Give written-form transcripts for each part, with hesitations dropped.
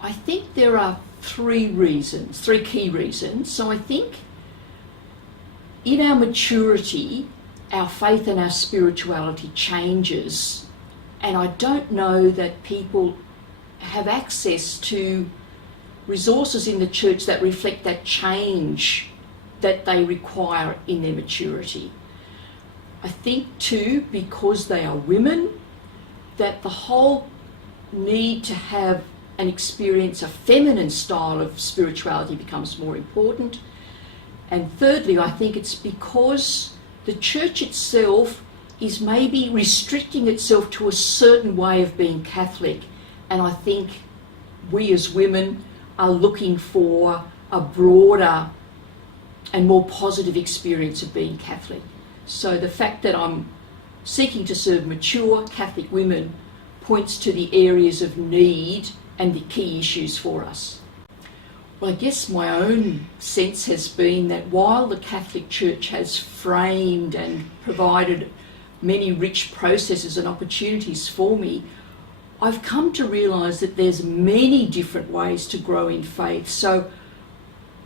I think there are three key reasons. So I think in our maturity, our faith and our spirituality changes, and I don't know that people have access to resources in the church that reflect that change that they require in their maturity. I think too, because they are women, that the whole need to have an experience, a feminine style of spirituality becomes more important. And thirdly, I think it's because the church itself is maybe restricting itself to a certain way of being Catholic. And I think we as women are looking for a broader and more positive experience of being Catholic. So the fact that I'm seeking to serve mature Catholic women points to the areas of need and the key issues for us. Well, I guess my own sense has been that while the Catholic Church has framed and provided many rich processes and opportunities for me, I've come to realise that there's many different ways to grow in faith. So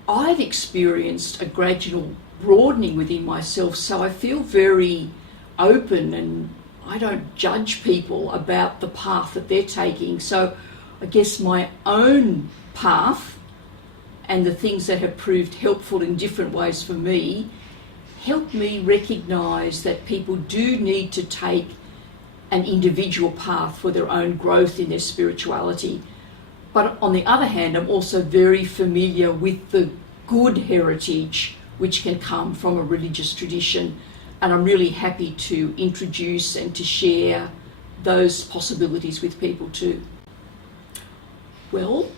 I've experienced a gradual broadening within myself, so I feel very open and I don't judge people about the path that they're taking. So I guess my own path and the things that have proved helpful in different ways for me help me recognise that people do need to take an individual path for their own growth in their spirituality. But on the other hand, I'm also very familiar with the good heritage which can come from a religious tradition, and I'm really happy to introduce and to share those possibilities with people too. Well,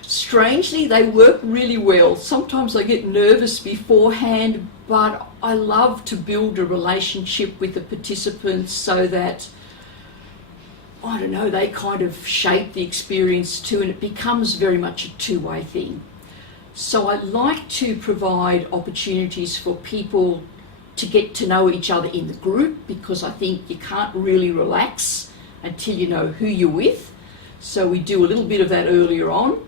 strangely, they work really well. Sometimes I get nervous beforehand, but I love to build a relationship with the participants so that, I don't know, they kind of shape the experience too, and it becomes very much a two-way thing. So I like to provide opportunities for people to get to know each other in the group, because I think you can't really relax until you know who you're with. So we do a little bit of that earlier on.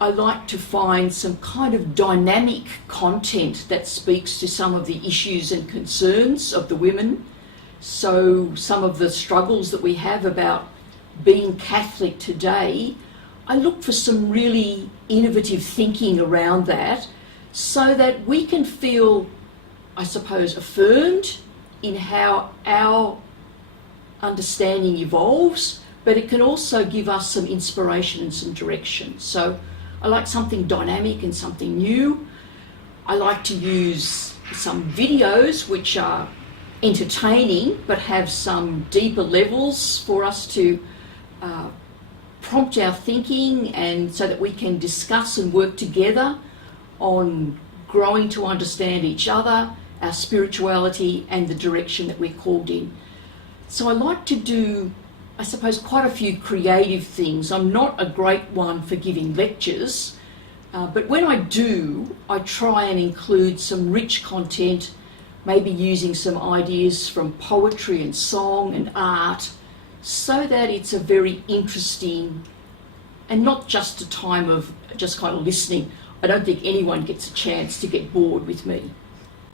I like to find some kind of dynamic content that speaks to some of the issues and concerns of the women. So some of the struggles that we have about being Catholic today, I look for some really innovative thinking around that so that we can feel, I suppose, affirmed in how our understanding evolves, but it can also give us some inspiration and some direction. So I like something dynamic and something new. I like to use some videos which are entertaining but have some deeper levels for us to prompt our thinking, and so that we can discuss and work together on growing to understand each other, our spirituality and the direction that we're called in. So I like to do, I suppose, quite a few creative things. I'm not a great one for giving lectures, but when I do, I try and include some rich content, maybe using some ideas from poetry and song and art, so that it's a very interesting and not just a time of just kind of listening. I don't think anyone gets a chance to get bored with me.